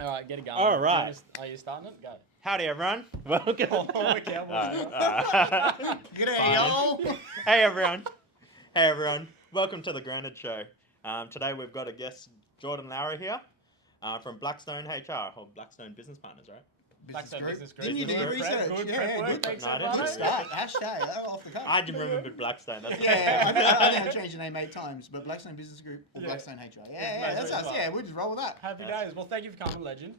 All right, get it going. All right. Are you starting it? Go. Howdy, everyone. Welcome. We're Cowboys. G'day, y'all. Hey, everyone. Hey, everyone. Welcome to the Grounded Show. Today we've got a guest, Jordan Lowry here, from Blackstone HR, or Blackstone Business Partners, right? Blackstone Business Group. Didn't you do your research? Good Yeah, prep work. good. Thanks, No, I everybody. didn't. Good start. Hashtag off the cuff. I didn't remember Blackstone. That's I think I changed the name 8 times, but Blackstone Business Group or Yeah. Blackstone HR. Yeah, Yeah, that's that's us. right. Yeah, we'll just roll with that. Happy Yes. days. Well, thank you for coming, legend.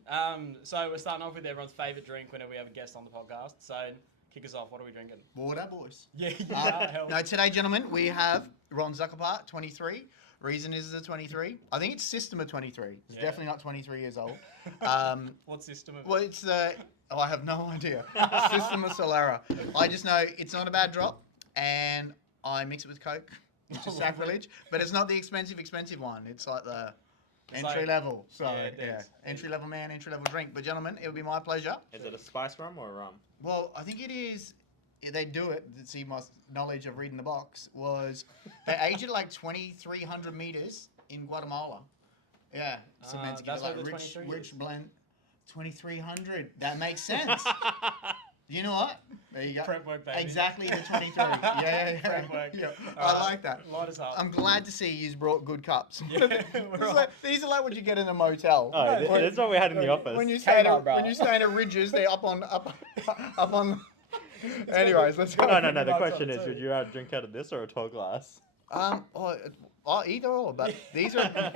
So we're starting off with everyone's favourite drink whenever we have a guest on the podcast. So kick us off. What are we drinking? Water, boys. Yeah, hell. No, today, gentlemen, we have Ron Zuckerberg, 23. Reason is the 23. I think it's System of 23. It's Yeah. definitely not 23 years old. What system of Well, it's I have no idea. System of Solera. I just know it's not a bad drop, and I mix it with Coke, which is sacrilege. But it's not the expensive one. It's like the It's entry like- level. So yeah, it yeah, is. entry level man, entry level drink. But gentlemen, it would be my pleasure. Is it a spice rum or a rum? Well, I think it is. They do it. To see my knowledge of reading the box was they age it like 2,300 meters in Guatemala. Yeah, so meant to give that's it like what the rich 23 rich is. blend. 2,300. That makes sense. You know what? There you go. Prep work, baby. Exactly the 23. Yeah. Prep work. Yeah. All I right. like that. Light us up. I'm glad to see you've brought good cups. Yeah, It's we're like- these are like what you get in a motel. Oh, When- that's what we had in the office. when you stay Kmart, bro. when you stay in Ridges, they're up on. Anyways, let's go. No. The Lights question up is, too. would you rather drink out of this or a tall glass? Either or, but these are.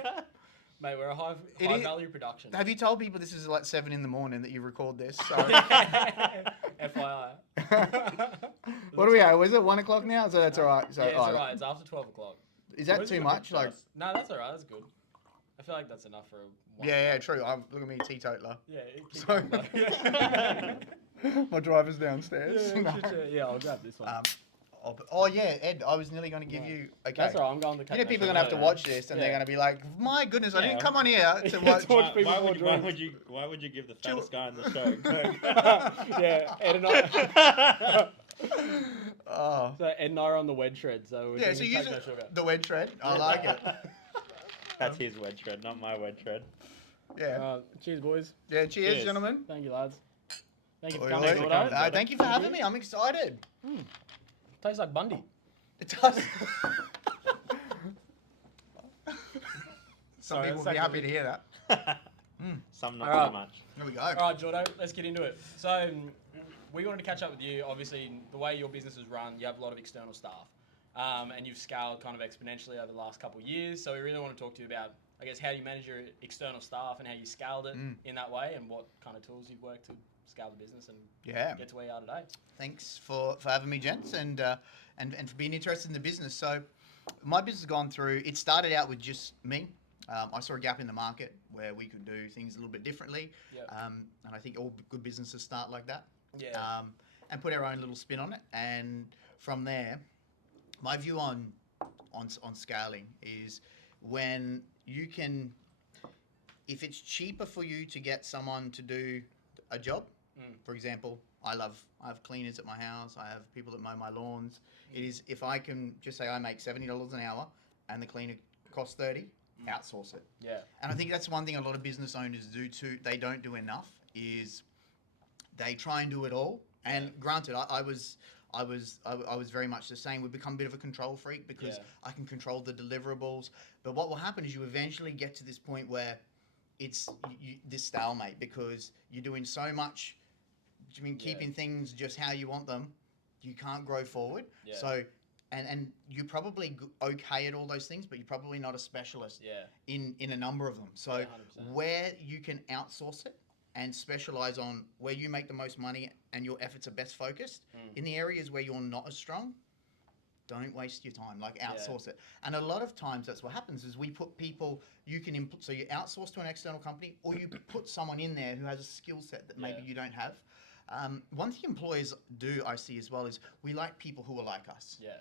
Mate, we're a high It is- value production. Have you told people this is like 7 a.m. that you record this? So. FYI. What do we have? Was it 1 o'clock now? So that's all right. So Yeah, it's all right. alright. It's after 12 o'clock. Is that Where's too your much? picture? Like, No, that's alright. That's good. I feel like that's enough for a one. yeah, true. Look at me, teetotaler. Yeah, keep So- going, bro. My driver's downstairs. yeah, I'll grab this one. Oh yeah, Ed. I was nearly going to give you. Okay. That's alright. I'm going to. You know, people are gonna have to watch this, and they're Yeah. gonna be like, "My goodness, I Yeah. didn't come on here to To watch." watch people Why pour would drinks. you? Why would you give the fattest guy in the show? Yeah, Ed and I. Oh, So Ed and I are on the wedge shred. So we're yeah. doing So use no it, sugar. the wedge shred. I like it. That's his wedge shred, not my wedge shred. Yeah. Cheers, boys. Yeah. Cheers, Cheers. gentlemen. Thank you, lads. Thank you for Oi, coming. oi. Gordo. Thank you for having me. I'm excited. Tastes like Bundy. It does. Some Sorry, people that's will be happy actually- to hear that. Some not Alright. so much. Here we go. All right, Jordo, let's get into it. So, we wanted to catch up with you. Obviously, the way your business is run, you have a lot of external staff, and you've scaled kind of exponentially over the last couple of years. So, we really want to talk to you about, I guess, how you manage your external staff and how you scaled it in that way, and what kind of tools you've worked to scale the business and Yeah. get to where you are today. Thanks for having me, gents, and for being interested in the business. So, my business has gone through. It started out with just me. I saw a gap in the market where we could do things a little bit differently, Yep. and I think all good businesses start like that. Yeah. And put our own little spin on it. And from there, my view on scaling is when you can, if it's cheaper for you to get someone to do a job. For example, I have cleaners at my house. I have people that mow my lawns. It is, if I can just say I make $70 an hour and the cleaner costs 30, outsource it. Yeah. And I think that's one thing a lot of business owners do too. They don't do enough. Is they try and do it all. And granted, I was very much the same. We've become a bit of a control freak because I can control the deliverables. But what will happen is you eventually get to this point where it's this stalemate because you're doing so much. I mean, keeping things just how you want them, you can't grow forward. Yeah. So, and you're probably okay at all those things, but you're probably not a specialist in a number of them. So, Yeah, 100%. where you can outsource it and specialize on where you make the most money and your efforts are best focused in the areas where you're not as strong, don't waste your time. Like outsource it. And a lot of times that's what happens is we put people you can so you outsource to an external company or you put someone in there who has a skill set that maybe you don't have. One thing employers do, I see as well, is we like people who are like us. Yeah.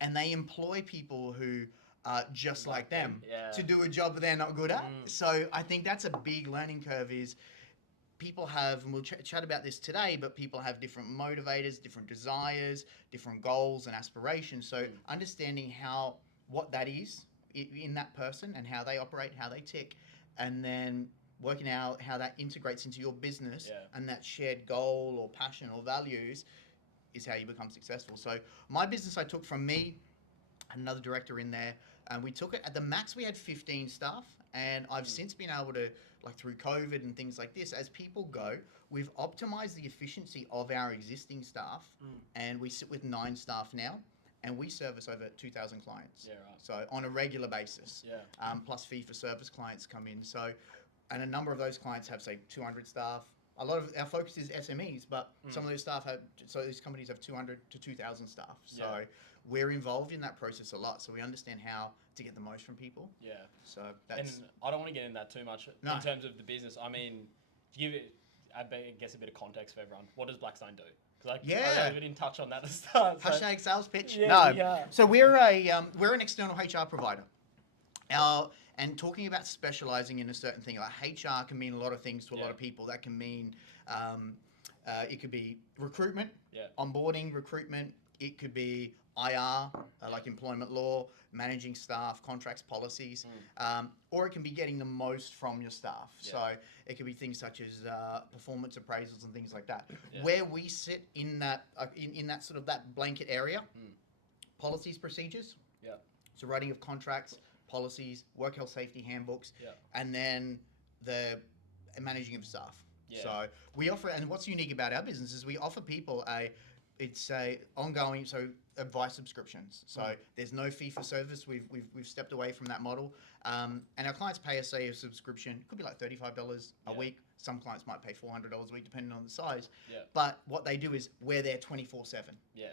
And they employ people who are just like them Yeah. to do a job they're not good at. So I think that's a big learning curve is people have, and we'll chat about this today, but people have different motivators, different desires, different goals and aspirations. So understanding what that is in that person and how they operate, how they tick, and then working out how that integrates into your business Yeah. and that shared goal or passion or values is how you become successful. So my business, I took from me and another director in there, and we took it at the max. We had 15 staff, and I've since been able to, like through COVID and things like this, as people go, we've optimized the efficiency of our existing staff, and we sit with 9 staff now, and we service over 2,000 clients. Yeah, right. So on a regular basis, Yeah. plus fee for service clients come in. So, and a number of those clients have say 200 staff. A lot of our focus is SMEs, but some of those staff have, so these companies have 200 to 2,000 staff. So we're involved in that process a lot. So we understand how to get the most from people. Yeah. So And that's, I don't want to get into that too much No. in terms of the business. I mean, to give it, I guess, a bit of context for everyone, what does Blackstone do? Because I really didn't touch on that at the start. So. hashtag sales pitch. Yeah, No. yeah. So we're an external HR provider. And talking about specializing in a certain thing, like HR can mean a lot of things to a lot of people. That can mean, it could be recruitment, onboarding, recruitment. It could be IR, like employment law, managing staff, contracts, policies, or it can be getting the most from your staff. Yeah. So it could be things such as performance appraisals and things like that. Yeah. Where we sit in that in that sort of that blanket area, policies, procedures. Yeah. So writing of contracts, policies, work health safety handbooks, Yeah. and then the managing of staff. Yeah. So we offer, and what's unique about our business is we offer people it's a ongoing, so advice subscriptions. So there's no fee for service. We've stepped away from that model, and our clients pay us a subscription. It could be like $35 a week. Some clients might pay $400 a week, depending on the size. Yeah. But what they do is we're there 24/7. Yeah.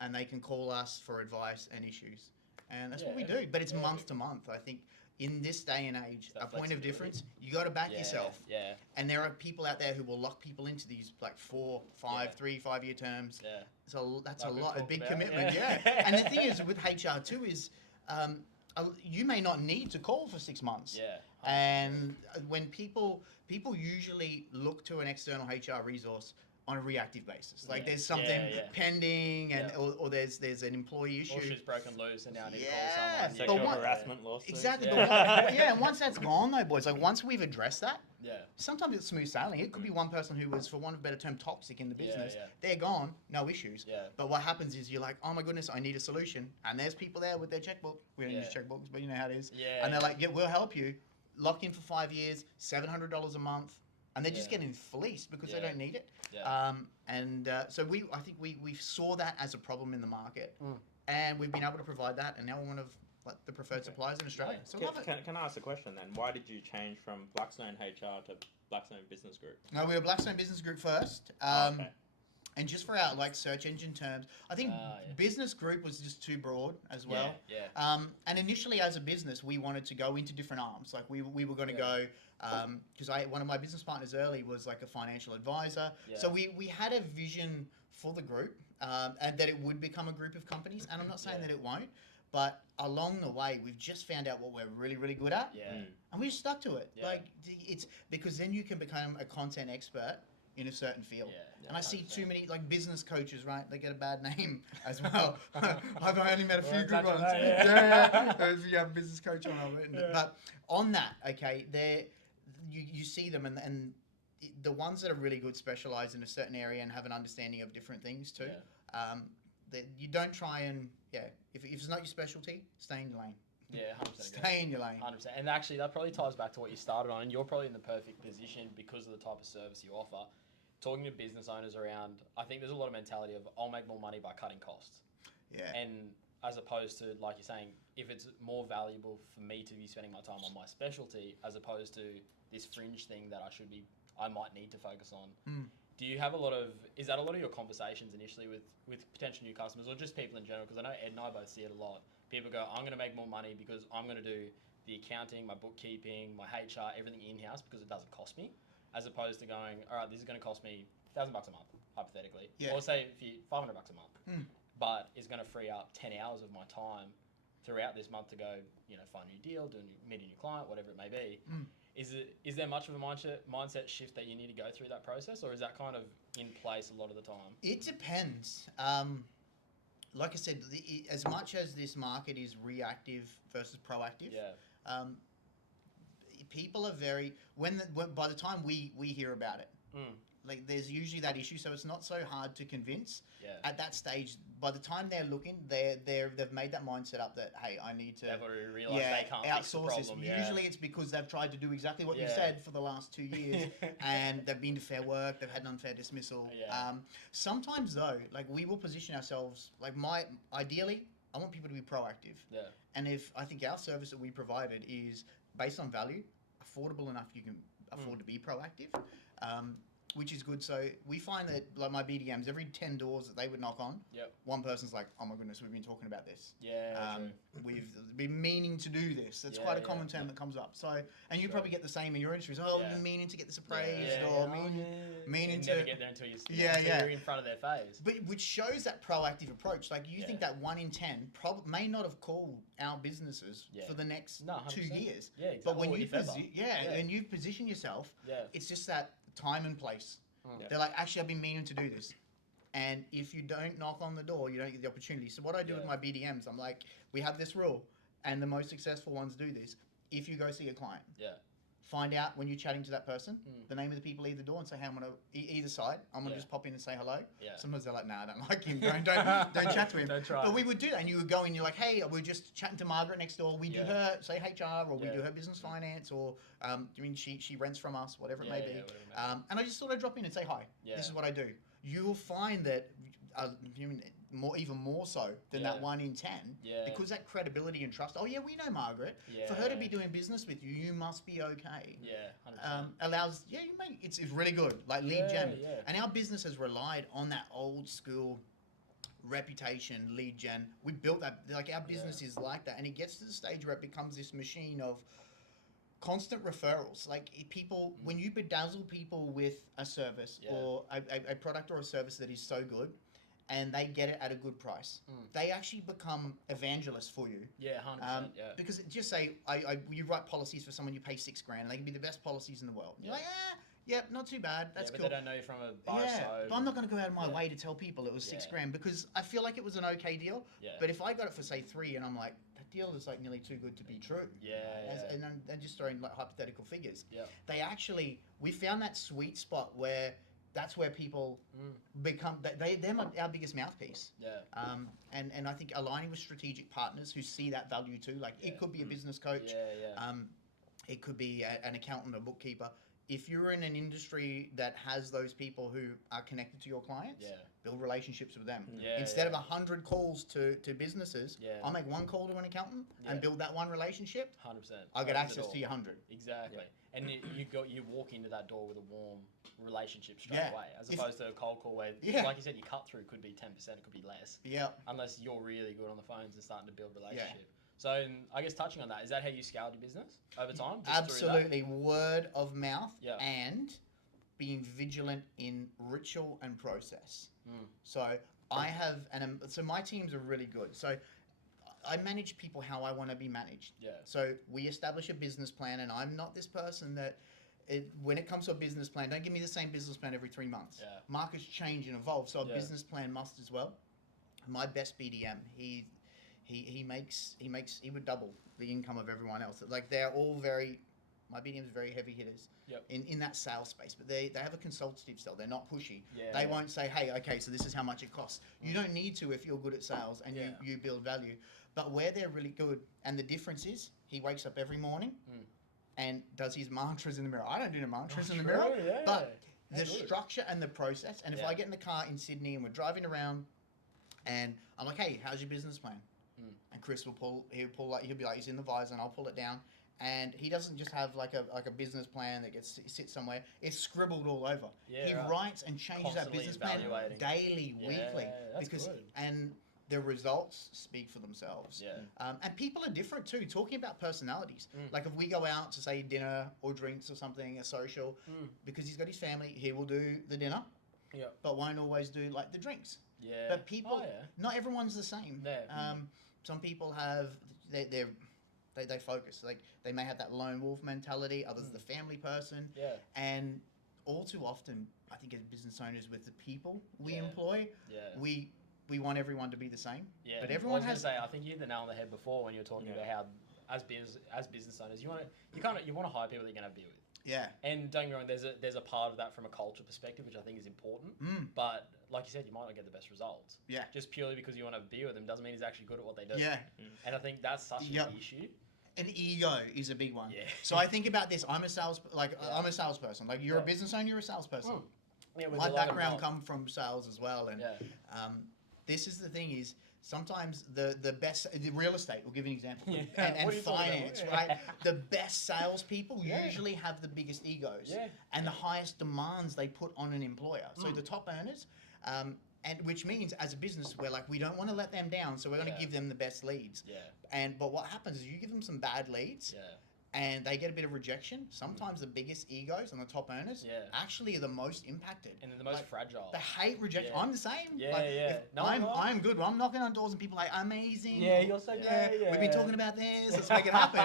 And they can call us for advice and issues, and that's what we Yeah. do. But it's Yeah. month to month. I think in this day and age, That a point of flexibility. difference, you got to back yourself. Yeah. And there are people out there who will lock people into these like 4, 5, Yeah. 3, 5 year terms. Yeah. So that's Like a we've lot, a talked big about, commitment. yeah. Yeah. And the thing is with HR too is, you may not need to call for 6 months. Yeah. And when people usually look to an external HR resource on a reactive basis, like Yeah. there's something Yeah. pending, and Yeah. or there's an employee issue. Or she's broken loose and now I need to Yeah. call someone. But Sexual one- harassment lawsuit. Exactly. Yeah. But and once that's gone though, boys, like once we've addressed that, Yeah. sometimes it's smooth sailing. It could be one person who was, for want of a better term, toxic in the Yeah, business. yeah. They're gone, no issues. Yeah. But what happens is you're like, oh my goodness, I need a solution. And there's people there with their checkbook. We don't use Yeah. checkbooks, but you know how it is. Yeah. And they're like, yeah, we'll help you. Lock in for 5 years, $700 a month. And they're just Yeah. getting fleeced because they Yeah. don't need it. Yeah. So I think we saw that as a problem in the market. And we've been able to provide that. And now we're one of like, the preferred suppliers in Australia. Yeah. So love it. Can I ask a question then? Why did you change from Blackstone HR to Blackstone Business Group? No, we were Blackstone Business Group first. Okay. And just for our like search engine terms, I think Yeah. business group was just too broad as well. Yeah. And initially as a business, we wanted to go into different arms. Like we were going to go, because one of my business partners early was like a financial advisor. Yeah. So we had a vision for the group, and that it would become a group of companies. And I'm not saying Yeah. that it won't, but along the way, we've just found out what we're really, really good at. Yeah. And we just stuck to it. Yeah. Like it's because then you can become a content expert in a certain field. Yeah. And I see 100%. too many like business coaches, right? They get a bad name as well. I've only met a few Well, good touch on ones. that, Yeah. If you have a business coach on, I've written it. Yeah. But on that, okay, you see them, and the ones that are really good specialize in a certain area and have an understanding of different things too. Yeah. You don't try and if it's not your specialty, stay in your lane. Yeah, 100%. Stay in your lane. 100%. And actually, that probably ties back to what you started on. And you're probably in the perfect position because of the type of service you offer. Talking to business owners around, I think there's a lot of mentality of, I'll make more money by cutting costs. Yeah. And as opposed to, like you're saying, if it's more valuable for me to be spending my time on my specialty as opposed to this fringe thing that I might need to focus on. Do you have is that a lot of your conversations initially with potential new customers or just people in general? Because I know Ed and I both see it a lot. People go, I'm going to make more money because I'm going to do the accounting, my bookkeeping, my HR, everything in-house because it doesn't cost me. As opposed to going, all right, this is going to cost me $1,000 a month, hypothetically. Yeah. Or say if you $500 a month. Mm. But it's going to free up 10 hours of my time throughout this month to go, find a new deal, meet a new client, whatever it may be. Mm. Is there much of a mindset shift that you need to go through that process, or is that kind of in place a lot of the time? It depends. Like I said, as much as this market is reactive versus proactive, Yeah. people are very when by the time we hear about it, like there's usually that issue, so it's not so hard to convince. Yeah. At that stage, by the time they're looking, they've made that mindset up that hey, I need to They've already realised they can't fix the outsource this. problem. Yeah. Usually, it's because they've tried to do exactly what you Yeah. said for the last 2 years, and they've been to Fair Work, they've had an unfair dismissal. Yeah. Sometimes though, like we will position ourselves like ideally, I want people to be proactive. Yeah. And if I think our service that we provided is based on value, affordable enough, you can afford to be proactive, which is good. So we find that like my BDMs, every 10 doors that they would knock on, Yep. one person's like, oh my goodness, we've been talking about this. Yeah. True. We've been meaning to do this. That's quite a common term that comes up. So, and you probably get the same in your industries. Oh, we've been meaning to get this appraised, or meaning You to. never get there until Yeah, you're in front of their face. But which shows that proactive approach. Like you think that 1 in 10 may not have called our businesses for the next 2 years. Yeah, exactly. But when Or you if ever. when you position yourself, it's just that time and place. Yeah. They're like, actually, I've been meaning to do this. And if you don't knock on the door, you don't get the opportunity. So what I do with my BDMs, I'm like, we have this rule, and the most successful ones do this. If you go see a client, find out when you're chatting to that person, the name of the people either door and say, hey, I'm gonna either side. I'm gonna just pop in and say hello. Yeah. Sometimes they're like, nah, I don't like him. Don't chat to him. Don't try. But we would do that, and you would go and you're like, hey, we're just chatting to Margaret next door. We do her say HR, or we do her business finance, or I mean she rents from us, whatever it may be. And I just sort of drop in and say hi. Yeah. This is what I do. You'll find that even more so than that 1 in 10, because that credibility and trust. Oh yeah, we know Margaret. For her to be doing business with you, you must be okay. Yeah, 100%. Allows it's really good, like lead gen. Yeah. And our business has relied on that old school reputation, lead gen. We built that, like our business is like that, and it gets to the stage where it becomes this machine of constant referrals. Like people, when you bedazzle people with a service or a product or a service that is so good, and they get it at a good price, they actually become evangelists for you. Yeah, 100%. Because just say you write policies for someone, you pay $6,000, and they can be the best policies in the world. You're like, not too bad. That's but cool. they don't know you from a bar soap. But I'm not going to go out of my way to tell people it was $6,000 because I feel like it was an okay deal. Yeah. But if I got it for say 3, and I'm like, that deal is like nearly too good to be true. And I'm just throwing like hypothetical figures. Yeah. We found that sweet spot where that's where people become, they're our biggest mouthpiece. Yeah. And I think aligning with strategic partners who see that value too, like it could be a business coach. It could be an accountant or bookkeeper. If you're in an industry that has those people who are connected to your clients, build relationships with them. Instead of 100 calls to businesses, I'll make 1 call to an accountant and build that 1 relationship. 100%. I'll get access to your 100. Exactly. And you walk into that door with a warm relationship straight away, as opposed to a cold call where, like you said, your cut through could be 10%, it could be less. Unless you're really good on the phones and starting to build a relationship. So I guess touching on that, is that how you scaled your business over time? Absolutely. Word of mouth and being vigilant in ritual and process. So I have, so my teams are really good. So I manage people how I want to be managed. So we establish a business plan, and I'm not this person that, when it comes to a business plan, don't give me the same business plan every 3 months. Markets change and evolve, so a business plan must as well. My best BDM, he would double the income of everyone else. Like they're all my BDMs are very heavy hitters in that sales space, but they have a consultative style. They're not pushy. They won't say, hey, okay, so this is how much it costs. You don't need to if you're good at sales and you build value. But where they're really good, and the difference is, he wakes up every morning and does his mantras in the mirror. I don't do the mantras in the mirror, but the structure and the process. And if I get in the car in Sydney and we're driving around, and I'm like, hey, how's your business plan? And Chris he'll be like, he's in the visor, and I'll pull it down. And he doesn't just have like a business plan that sits somewhere. It's scribbled all over. He writes and changes that business plan daily, weekly, because good. And the results speak for themselves. And people are different too. Talking about personalities, like if we go out to say dinner or drinks or something, a social, because he's got his family, he will do the dinner, but won't always do like the drinks. But people, not everyone's the same. Some people have they focus, like they may have that lone wolf mentality. Others the family person. And all too often, I think as business owners, with the people we employ, we want everyone to be the same. But everyone I think you hit the nail on the head before when you were talking about how as business owners, you want to hire people that you're gonna have beer with. Yeah. And don't get me wrong, there's a part of that from a culture perspective, which I think is important. But like you said, you might not get the best results. Yeah. Just purely because you want to have beer with them doesn't mean he's actually good at what they do. Yeah. And I think that's such an issue. An ego is a big one. Yeah. So I think about this. I'm a salesperson. Like you're a business owner, you're a salesperson. Yeah, My background come from sales as well, and this is the thing is sometimes the best real estate. We'll give you an example, and finance, right? The best salespeople usually have the biggest egos and the highest demands they put on an employer. So the top earners. And which means, as a business, we're like, we don't want to let them down, so we're going to give them the best leads. But what happens is you give them some bad leads, and they get a bit of rejection. Sometimes the biggest egos and the top earners actually are the most impacted. And they're the most fragile. They hate rejection. I'm the same. No, I'm good. I'm knocking on doors and people are like, amazing. Yeah, you're so good. We've been talking about this. Let's make it happen.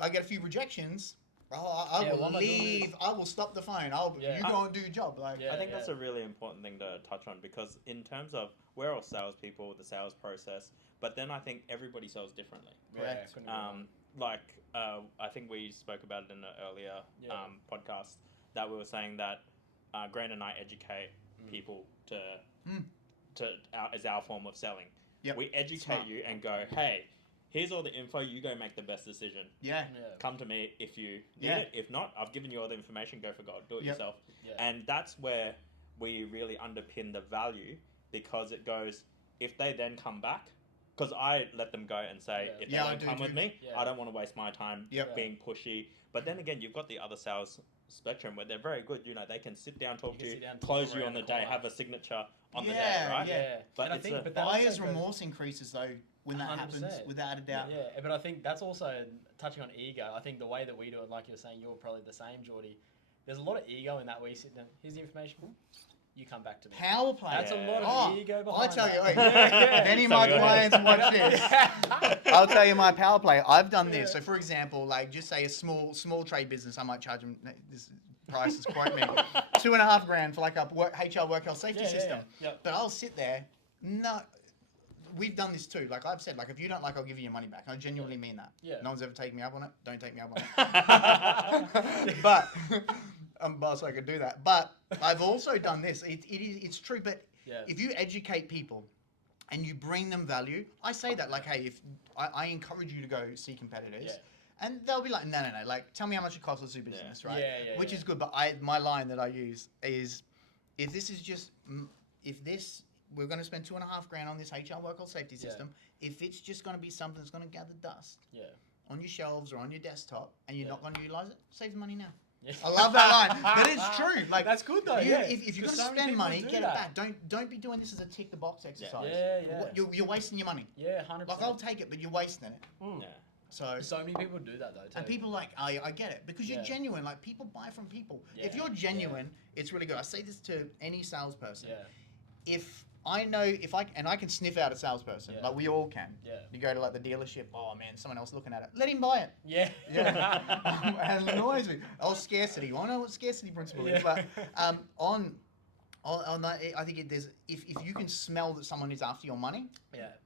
I get a few rejections. I will leave. I will stop the phone. You go and do your job. Like I think that's a really important thing to touch on, because in terms of we're all salespeople, the sales process, but then I think everybody sells differently. Correct. I think we spoke about it in an earlier podcast that we were saying that Grant and I educate people as our form of selling. We educate you and go, hey, here's all the info. You go make the best decision. Come to me if you need it. If not, I've given you all the information. Go for God. Do it yourself. And that's where we really underpin the value, because it goes, if they then come back, because I let them go and say, if they don't come with me, I don't want to waste my time being pushy. But then again, you've got the other sales spectrum where they're very good. You know, they can sit down, talk to you, close you on the day, have a signature on the day, right? But I think buyer's remorse increases though when that happens, without a doubt. But I think that's also touching on ego. I think the way that we do it, like you were saying, you're probably the same, Geordie. There's a lot of ego in that where you sit down. Here's the information. You come back to me. Power play. That's a lot of ego behind I tell you, that. if any of my clients watch this, I'll tell you my power play. I've done this. So, for example, like just say a small trade business, I might charge them. This price is quite me, $2,500 for like a HR work health safety system. But I'll sit there. No, we've done this too. Like I've said, like if you don't like, I'll give you your money back. I genuinely mean that. No one's ever taken me up on it. Don't take me up on it. But I'm a boss, I could do that. But I've also done this. It's true. But if you educate people and you bring them value, I say that like, hey, if I encourage you to go see competitors. And they'll be like, no. Like, tell me how much it costs to do business, right? Which is good. But my line that I use is, if we're going to spend $2,500 on this HR work health safety system. If it's just going to be something that's going to gather dust on your shelves or on your desktop, and you're not going to utilize it, save the money now. I love that line, but it's true. Like that's good though. If you're going to spend money, get it back. Don't be doing this as a tick the box exercise. You're wasting your money. 100%. Like I'll take it, but you're wasting it. So many people do that though too. And people like, I get it, because you're genuine. Like people buy from people. If you're genuine, it's really good. I say this to any salesperson. If I know, I can sniff out a salesperson, like we all can. You go to like the dealership, oh man, someone else looking at it. Let him buy it. And it annoys me. Oh, scarcity. I know what scarcity principle is, but on that, I think if you can smell that someone is after your money,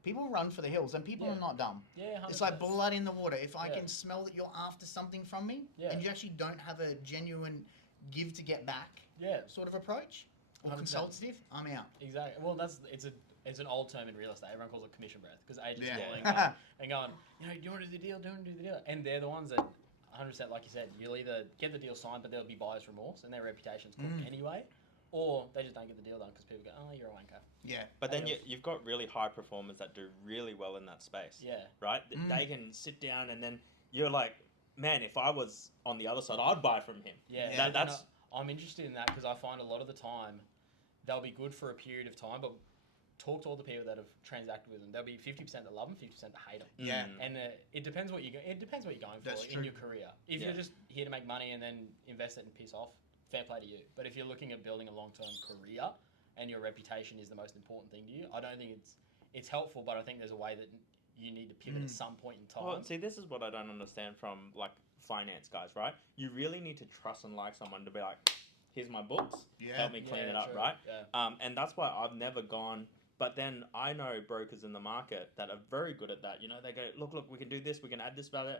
people run for the hills, and people are not dumb. 100%. It's like blood in the water. If I can smell that you're after something from me, and you actually don't have a genuine give to get back sort of approach, or 100%. consultative, I'm out. Exactly. Well, it's an old term in real estate. Everyone calls it commission breath, because agents calling and going, do you want to do the deal? Do you want to do the deal? And they're the ones that, 100%, like you said, you'll either get the deal signed, but there'll be buyer's remorse, and their reputation's cooked anyway, or they just don't get the deal done because people go, oh, you're a wanker. But then you've got really high performers that do really well in that space. Right? They can sit down, and then you're like, man, if I was on the other side, I'd buy from him. I'm interested in that, because I find a lot of the time they'll be good for a period of time, but talk to all the people that have transacted with them. There'll be 50% that love them, 50% that hate them. And it depends what you're going for in your career. If you're just here to make money and then invest it and piss off, fair play to you. But if you're looking at building a long-term career and your reputation is the most important thing to you, I don't think it's helpful, but I think there's a way that you need to pivot at some point in time. Well, see, this is what I don't understand from like finance guys, right? You really need to trust and like someone to be like, here's my books, help me clean it up, right? And that's why I've never gone But then I know brokers in the market that are very good at that. You know, they go, look, we can do this, we can add this value.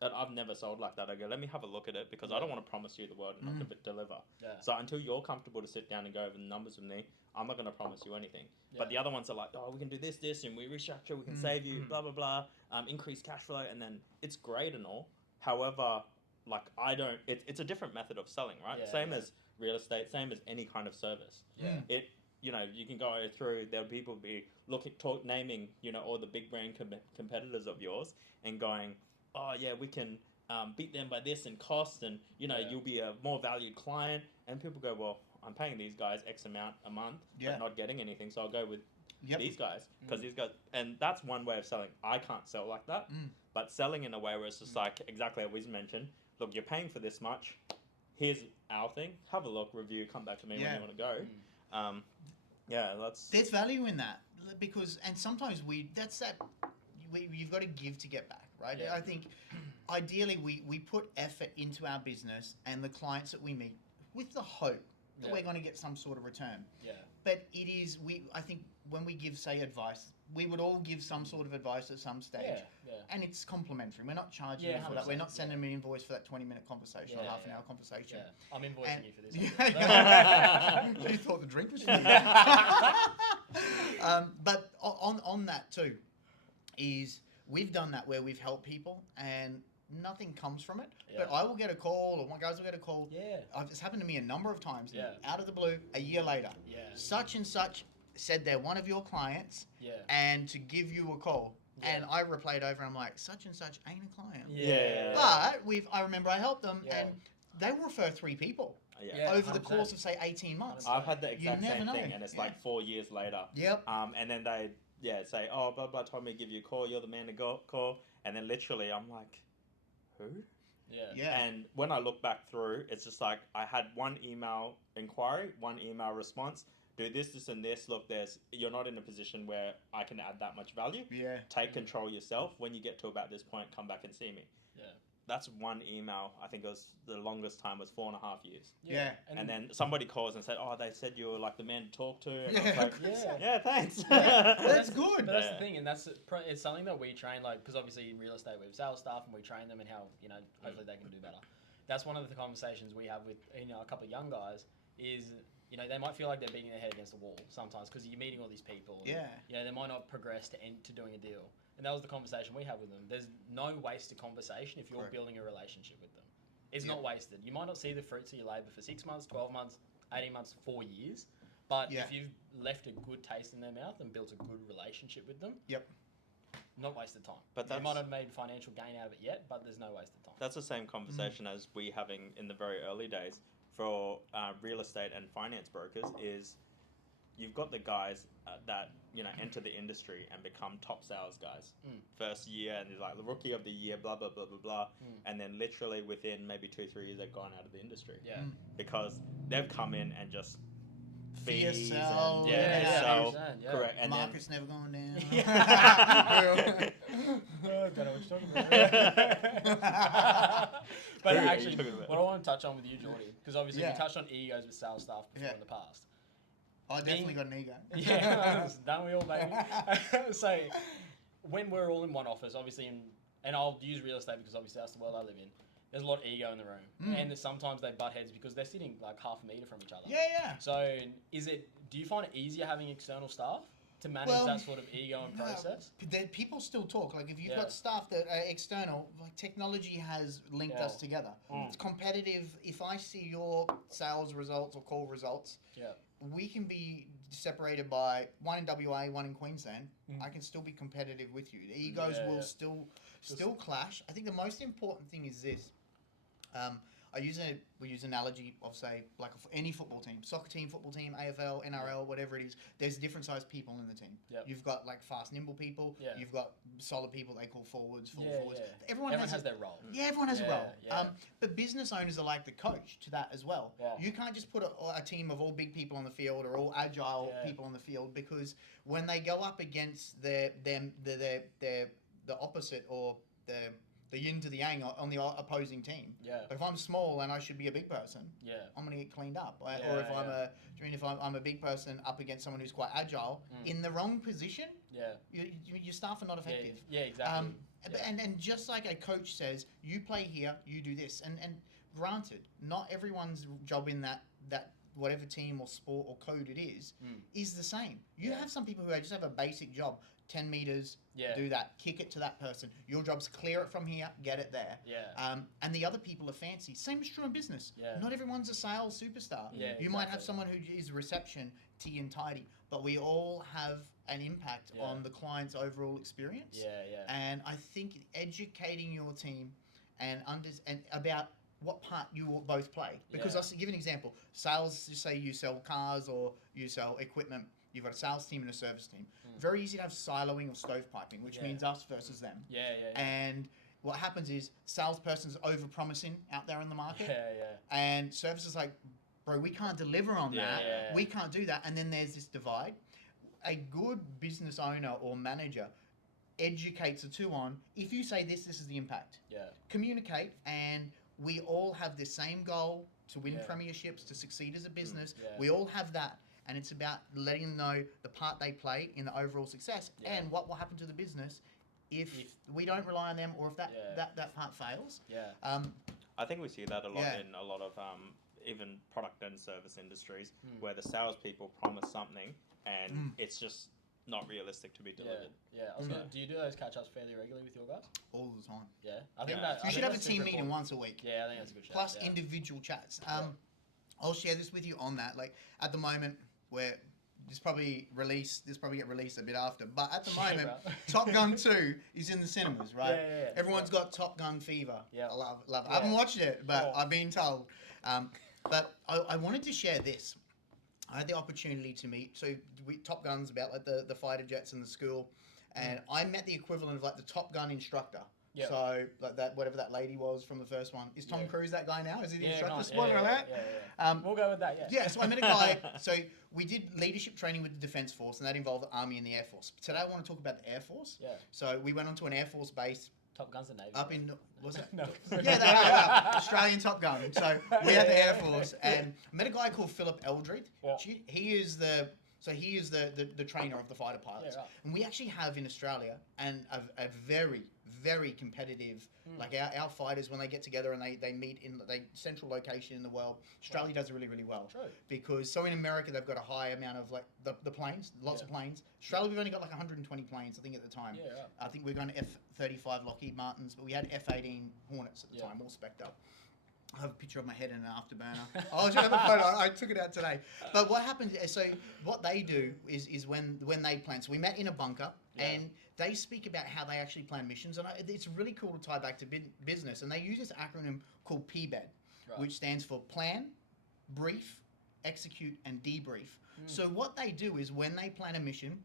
And I've never sold like that. I go, let me have a look at it because I don't want to promise you the world and not deliver. Yeah. So until you're comfortable to sit down and go over the numbers with me, I'm not going to promise you anything. Yeah. But the other ones are like, oh, we can do this, and we restructure, we can save you, blah, blah, blah, increase cash flow. And then it's great and all. However, like it's a different method of selling, right? Yeah, same as real estate, same as any kind of service. Yeah. You know, you can go through, there'll people be naming, you know, all the big brand competitors of yours and going, oh yeah, we can beat them by this and cost, and you know, you'll be a more valued client. And people go, well, I'm paying these guys X amount a month, but not getting anything, so I'll go with these guys because these guys. And that's one way of selling. I can't sell like that, but selling in a way where it's just like exactly what we mentioned. Look, you're paying for this much. Here's our thing. Have a look, review, come back to me when you want to go. There's value in that because, and sometimes you've got to give to get back, right? I think ideally we put effort into our business and the clients that we meet with the hope that we're going to get some sort of return. Yeah. But I think when we give, say, advice, we would all give some sort of advice at some stage. Yeah. And it's complimentary. We're not charging you for that. We're not sending them an invoice for that 20-minute conversation or half an hour conversation. Yeah. I'm invoicing you for this. You thought the drink was free. But on that too, is we've done that where we've helped people and nothing comes from it. Yeah. But I will get a call, or my guys will get a call. Yeah. It's happened to me a number of times. Yeah. Out of the blue, a year later. Yeah. Such and such said they're one of your clients. Yeah. And to give you a call. Yeah. And I replied over and I'm like, such and such ain't a client. Yeah. But I remember I helped them and they will refer 3 people. Yeah. Over the course of say 18 months. I've had the exact same thing, and it's like 4 years later. Yep. And then they say, oh, blah blah, told me to give you a call. You're the man to call. And then literally, I'm like, who? Yeah. And when I look back through, it's just like I had one email inquiry, one email response. Do this, and this. Look, you're not in a position where I can add that much value. Yeah. Take control yourself. When you get to about this point, come back and see me. Yeah. That's one email. I think it was the longest time was 4.5 years. Yeah. And then somebody calls and said, oh, they said you were like the man to talk to. And I was like, yeah, thanks. That's good. But that's the thing, and it's something that we train, like, because obviously in real estate we have sales staff and we train them in how, you know, hopefully they can do better. That's one of the conversations we have with, you know, a couple of young guys is, you know, they might feel like they're beating their head against the wall sometimes because you're meeting all these people. Yeah. You know, they might not progress to doing a deal. And that was the conversation we had with them. There's no wasted conversation if you're building a relationship with them. It's not wasted. You might not see the fruits of your labour for 6 months, 12 months, 18 months, 4 years. But if you've left a good taste in their mouth and built a good relationship with them, not wasted time. But you might have made financial gain out of it yet, but there's no wasted time. That's the same conversation as we having in the very early days for real estate and finance brokers is you've got the guys that, you know, enter the industry and become top sales guys. First year, and they're like the rookie of the year, blah, blah, blah, blah, blah. And then literally within maybe 2-3 years, they've gone out of the industry. Yeah. Because they've come in and just fees sell. Correct. And market's never going down. I don't know what you're talking about. But actually, what I want to touch on with you, Jordy, because obviously we touched on egos with sales staff before in the past. I definitely got an ego. Yeah, don't we all, baby? So, when we're all in one office, obviously, and I'll use real estate because obviously that's the world I live in, there's a lot of ego in the room. And sometimes they butt heads because they're sitting like half a metre from each other. Yeah. So, do you find it easier having external staff to manage that sort of ego and process? People still talk. Like, if you've got staff that are external, like, technology has linked us together. It's competitive. If I see your sales results or call results, we can be separated by one in WA, one in Queensland. I can still be competitive with you. The egos will still clash. I think the most important thing is this. We use analogy of, say, like any football team, soccer team, football team, AFL, NRL, whatever it is. There's different sized people in the team. You've got like fast, nimble people. You've got solid people they call forwards, forwards. Everyone has their role. Yeah, everyone has a role. But business owners are like the coach to that as well. You can't just put a team of all big people on the field or all agile people on the field, because when they go up against the opposite or the yin to the yang on the opposing team. Yeah. But if I'm small and I should be a big person, I'm going to get cleaned up. Or if I'm a big person up against someone who's quite agile in the wrong position, your staff are not effective. Yeah, exactly. And just like a coach says, you play here, you do this. And granted, not everyone's job in that whatever team or sport or code it is the same. You have some people who just have a basic job. 10 meters, do that. Kick it to that person. Your job's clear it from here, get it there. And the other people are fancy. Same is true in business. Not everyone's a sales superstar. You might have someone who is reception, tea and tidy, but we all have an impact on the client's overall experience. And I think educating your team and about what part you will both play. Because I'll give an example. Sales, just say you sell cars or you sell equipment. You've got a sales team and a service team. Very easy to have siloing or stovepiping, which means us versus them. And what happens is salesperson's over-promising out there in the market. And service is like, bro, we can't deliver on that. We can't do that. And then there's this divide. A good business owner or manager educates the two on, if you say this is the impact. Communicate, and we all have the same goal to win premierships, to succeed as a business. We all have that. And it's about letting them know the part they play in the overall success and what will happen to the business if we don't rely on them or if that part fails. I think we see that a lot in a lot of even product and service industries where the salespeople promise something and it's just not realistic to be delivered. Do you do those catch-ups fairly regularly with your guys? All the time. I think that you should have a team meeting once a week. I think that's a good shout. Plus individual chats. I'll share this with you on that. Like at the moment, where this probably get released a bit after, but at the moment, Top Gun 2 is in the cinemas, right? Everyone's got Top Gun fever. I love it. I haven't watched it, but I've been told. But I wanted to share this. I had the opportunity to meet, Top Gun's about like the fighter jets in the school, and I met the equivalent of like the Top Gun instructor. So like that, whatever that lady was from the first one. Is Tom Cruise that guy now? Is he the instructor? Spoiler alert. We'll go with that. So I met a guy. So we did leadership training with the Defense Force, and that involved the Army and the Air Force. Today I want to talk about the Air Force. So we went onto an Air Force base. Top Gun's the Navy. Up in was it? No. Australian Top Gun. So we had the Air Force, and I met a guy called Philip Eldred. He is the trainer of the fighter pilots. And we actually have in Australia and a very, very competitive, like our fighters, when they get together and they meet in the central location in the world, Australia does really, really well. Because in America, they've got a high amount of like the planes, lots of planes. Australia, we've only got like 120 planes, I think, at the time. I think we're going to F-35 Lockheed Martins, but we had F-18 Hornets at the time, all spec'd up. I have a picture of my head in an afterburner. I'll show you the photo. I took it out today. But what happens? So what they do is when they plan. So we met in a bunker, and they speak about how they actually plan missions, and it's really cool to tie back to business. And they use this acronym called PBED, which stands for Plan, Brief, Execute, and Debrief. So what they do is when they plan a mission,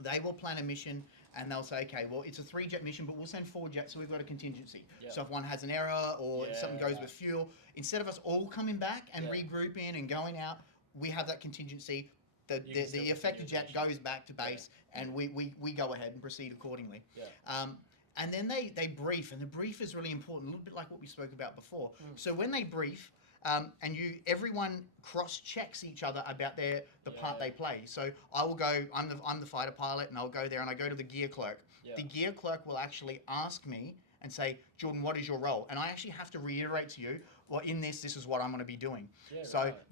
they will plan a mission. And they'll say, okay, well, it's a 3-jet mission, but we'll send 4 jets, so we've got a contingency. So if one has an error or something goes with fuel, instead of us all coming back and regrouping and going out, we have that contingency. The affected jet goes back to base, and we go ahead and proceed accordingly. And then they brief, and the brief is really important, a little bit like what we spoke about before. So when they brief, and everyone cross-checks each other about the part they play. So I will go, I'm the fighter pilot, and I'll go there and I go to the gear clerk. The gear clerk will actually ask me and say, Jordan, what is your role? And I actually have to reiterate to you, well, in this is what I'm going to be doing.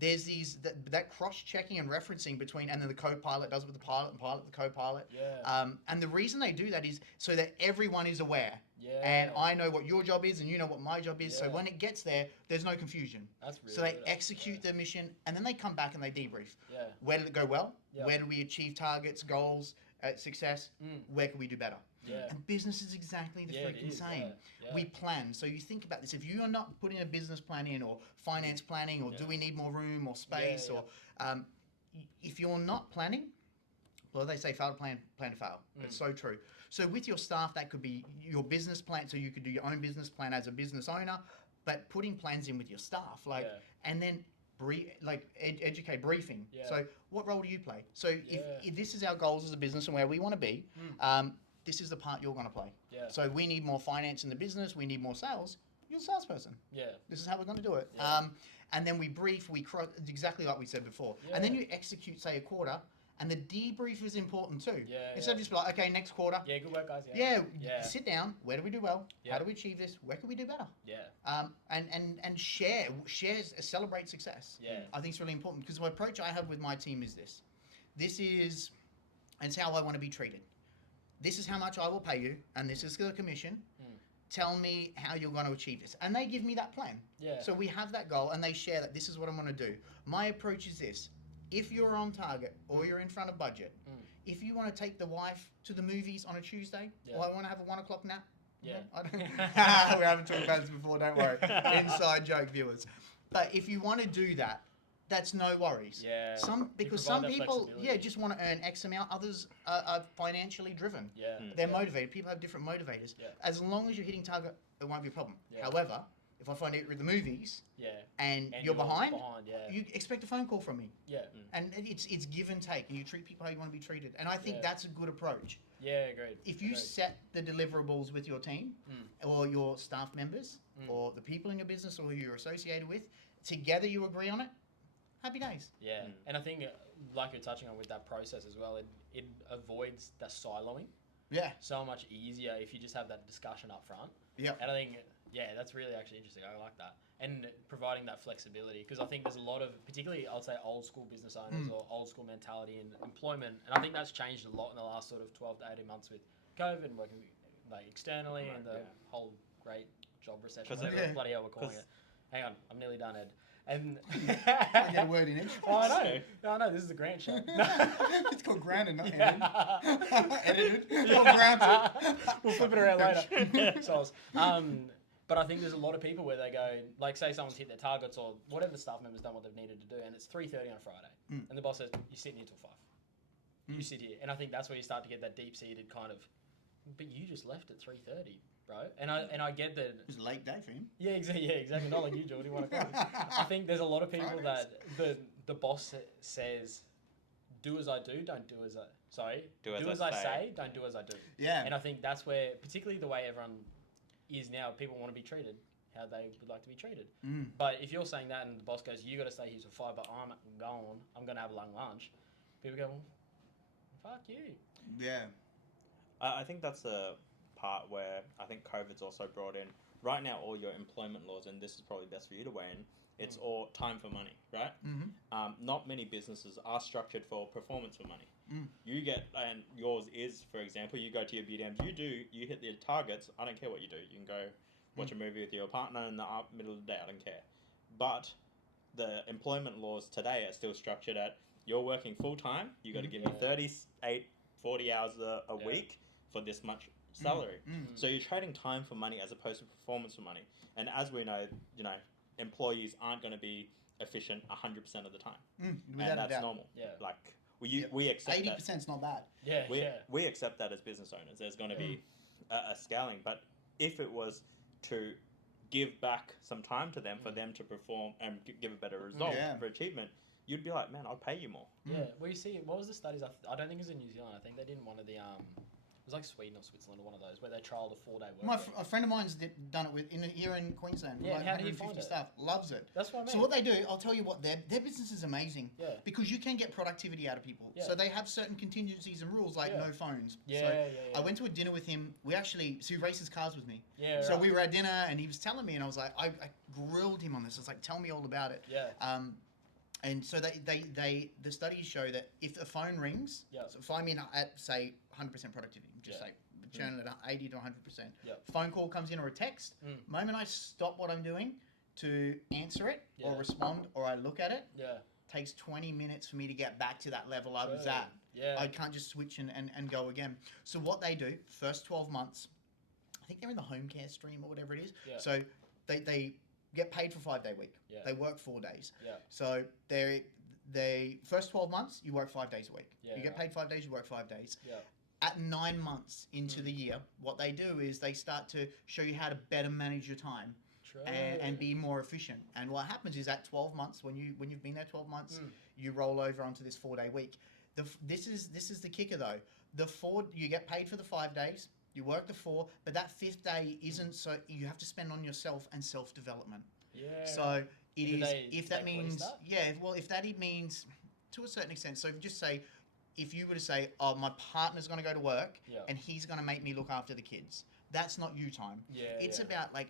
There's that cross-checking and referencing between, and then the co-pilot does it with the pilot, and pilot with the co-pilot. And the reason they do that is so that everyone is aware. And I know what your job is, and you know what my job is. So when it gets there, there's no confusion. That's really so they execute the mission, and then they come back and they debrief. Where did it go well? Where did we achieve targets, goals, success? Where can we do better? And business is exactly the freaking same. We plan. So you think about this. If you are not putting a business plan in, or finance planning, or do we need more room or space, or if you're not planning, well, they say fail to plan to fail. It's so true. So with your staff, that could be your business plan. So you could do your own business plan as a business owner, but putting plans in with your staff, and then educate briefing. So what role do you play? So if this is our goals as a business and where we want to be, this is the part you're going to play. Yeah. So we need more finance in the business. We need more sales. You're a salesperson. Yeah. This is how we're going to do it. Yeah. And then we brief, exactly like we said before. Yeah. And then you execute, say, a quarter, and the debrief is important too. Yeah. Instead of just like, okay, next quarter. Yeah, good work, guys. Yeah. Sit down. Where do we do well? Yeah. How do we achieve this? Where can we do better? Yeah. And celebrate success. Yeah. I think it's really important because the approach I have with my team is this. It's how I want to be treated. This is how much I will pay you, and this is the commission. Tell me how you're going to achieve this. And they give me that plan. Yeah. So we have that goal, and they share that this is what I'm going to do. My approach is this. If you're on target or you're in front of budget, if you want to take the wife to the movies on a Tuesday, or I want to have a 1 o'clock nap, yeah. We haven't talked about this before, don't worry. Inside joke, viewers. But if you want to do that, that's no worries. Yeah. Because some people, just want to earn X amount. Others are financially driven. Yeah. They're motivated. People have different motivators. Yeah. As long as you're hitting target, it won't be a problem. Yeah. However, if I find it with the movies, and you're behind, you expect a phone call from me. Yeah. And it's give and take, and you treat people how you want to be treated. And I think that's a good approach. Yeah, agreed. If you set the deliverables with your team, or your staff members, or the people in your business, or who you're associated with, together you agree on it, happy days. Yeah, and I think, like you're touching on with that process as well, it avoids the siloing. Yeah. So much easier if you just have that discussion up front. Yeah. And I think, that's really actually interesting. I like that. And providing that flexibility, because I think there's a lot of, particularly, I'd say, old school business owners or old school mentality in employment. And I think that's changed a lot in the last sort of 12 to 18 months with COVID and working like externally and the whole great job recession, whatever bloody hell we're calling it. Hang on, I'm nearly done, Ed. And I get a word in it. Oh, I know. No, no, this is a grant show. It's called granted, not edited. Edited. It's called granted. We'll flip it around later. But I think there's a lot of people where they go, like, say someone's hit their targets or whatever the staff member's done what they've needed to do, and it's 3:30 on a Friday, and the boss says, "You're sitting here till 5. You sit here," and I think that's where you start to get that deep-seated kind of, but you just left at 3:30. Bro, and I get that it was a late day for him. Yeah, exactly. Not like you, Jordan. I think there's a lot of people Fridays. that the boss says, "Do as I do, don't do as I." Sorry, do as I say, don't do as I do. Yeah. And I think that's where, particularly the way everyone is now, people want to be treated how they would like to be treated. But if you're saying that and the boss goes, "You got to stay here till 5, but I'm gone. I'm gonna have a long lunch," people go, "Well, fuck you." Yeah. I think that's a part where I think COVID's also brought in. Right now, all your employment laws, and this is probably best for you to weigh in, it's all time for money, right? Not many businesses are structured for performance for money. You get, and yours is, for example, you go to your BDMs, you hit the targets, I don't care what you do. You can go watch a movie with your partner in the middle of the day, I don't care. But the employment laws today are still structured at, you're working full time, you got to give me 38, 40 hours a week for this much salary. So you're trading time for money as opposed to performance for money. And as we know, employees aren't going to be efficient 100% of the time. And that's normal. Yeah. Like we accept 80% is not bad. Yeah. We accept that as business owners. There's going to be a scaling, but if it was to give back some time to them for them to perform and give a better result for achievement, you'd be like, man, I'll pay you more. Yeah. Well, you see, what was the studies? I don't think it was in New Zealand. I think they did one of the it was like Sweden or Switzerland or one of those where they trialled a 4-day work. A friend of mine's done it here in Queensland. Yeah, like how did he find it? Staff loves it. That's what I mean. So what they do, I'll tell you what, their business is amazing. Yeah. Because you can get productivity out of people. Yeah. So they have certain contingencies and rules like no phones. Yeah, so yeah. I went to a dinner with him. So he races cars with me. Yeah. So we were at dinner and he was telling me, and I was like, I grilled him on this. I was like, tell me all about it. Yeah. And so the studies show that if a phone rings, so if I'm in at say 100% productivity, just say churn it at 80 to 100%. Phone call comes in or a text. Moment I stop what I'm doing to answer it or respond or I look at it, takes 20 minutes for me to get back to that level I was at. Yeah. I can't just switch and go again. So what they do, first 12 months, I think they're in the home care stream or whatever it is. Yeah. So they get paid for 5-day week. Yeah. They work 4 days. Yeah. So they first 12 months, you work 5 days a week. Yeah, you get paid 5 days, you work 5 days. Yeah. At 9 months into the year, what they do is they start to show you how to better manage your time and be more efficient. And what happens is at 12 months, when you've been there 12 months, you roll over onto this 4-day week. This is the kicker though. You get paid for the 5 days. You work the 4, but that 5th day isn't so. You have to spend on yourself and self-development. Yeah. So it is. If that police means, that? yeah. Well, if that means, to a certain extent. So if you just say, if you were to say, oh, my partner's going to go to work and he's going to make me look after the kids, that's not you time. Yeah. It's about like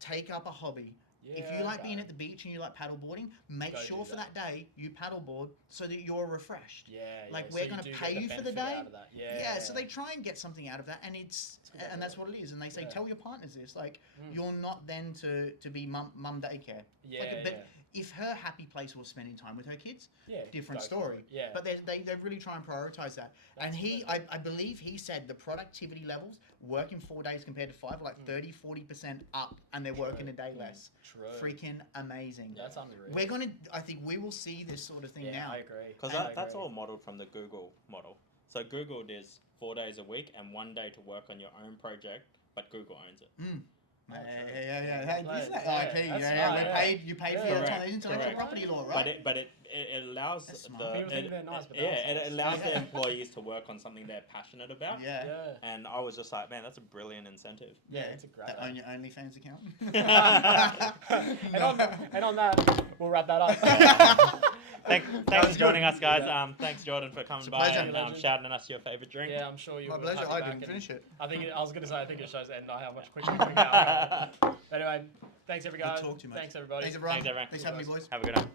take up a hobby. Yeah, if you like being at the beach and you like paddleboarding, make sure for that day you paddleboard so that you're refreshed. Yeah. Like so we're going to pay you for the day. Out of that. Yeah. So they try and get something out of that, and that's what it is. And they say tell your partners this. Like you're not then to be mum daycare. Yeah. But if her happy place was spending time with her kids, different story. Yeah. But they really try and prioritize that. That's and I believe he said the productivity levels working 4 days compared to 5 are like 30-40% up, and they're working a day less. True. Freaking amazing. That's unreal. I think we will see this sort of thing now. I agree. Because that's all modeled from the Google model. So Google is 4 days a week and 1 day to work on your own project, but Google owns it. Yeah. Isn't that IP? You paid for your time. Intellectual property law, right? But it allows People think they're nice, but it allows the employees to work on something they're passionate about. Yeah. And I was just like, man, that's a brilliant incentive. Yeah, it's a great. Own your OnlyFans account. and on that, we'll wrap that up. Thanks for joining us, guys. Thanks, Jordan, for coming by pleasure. and shouting us your favorite drink. Yeah, I'm sure you will. My pleasure. I didn't finish it. I was going to say, I think it shows Ed and I how much quicker we drink out. But anyway, thanks, everybody. Talk too much. Thanks, everybody. Thanks, everyone. Thanks, everyone. Thanks for having me, boys. Have a good night.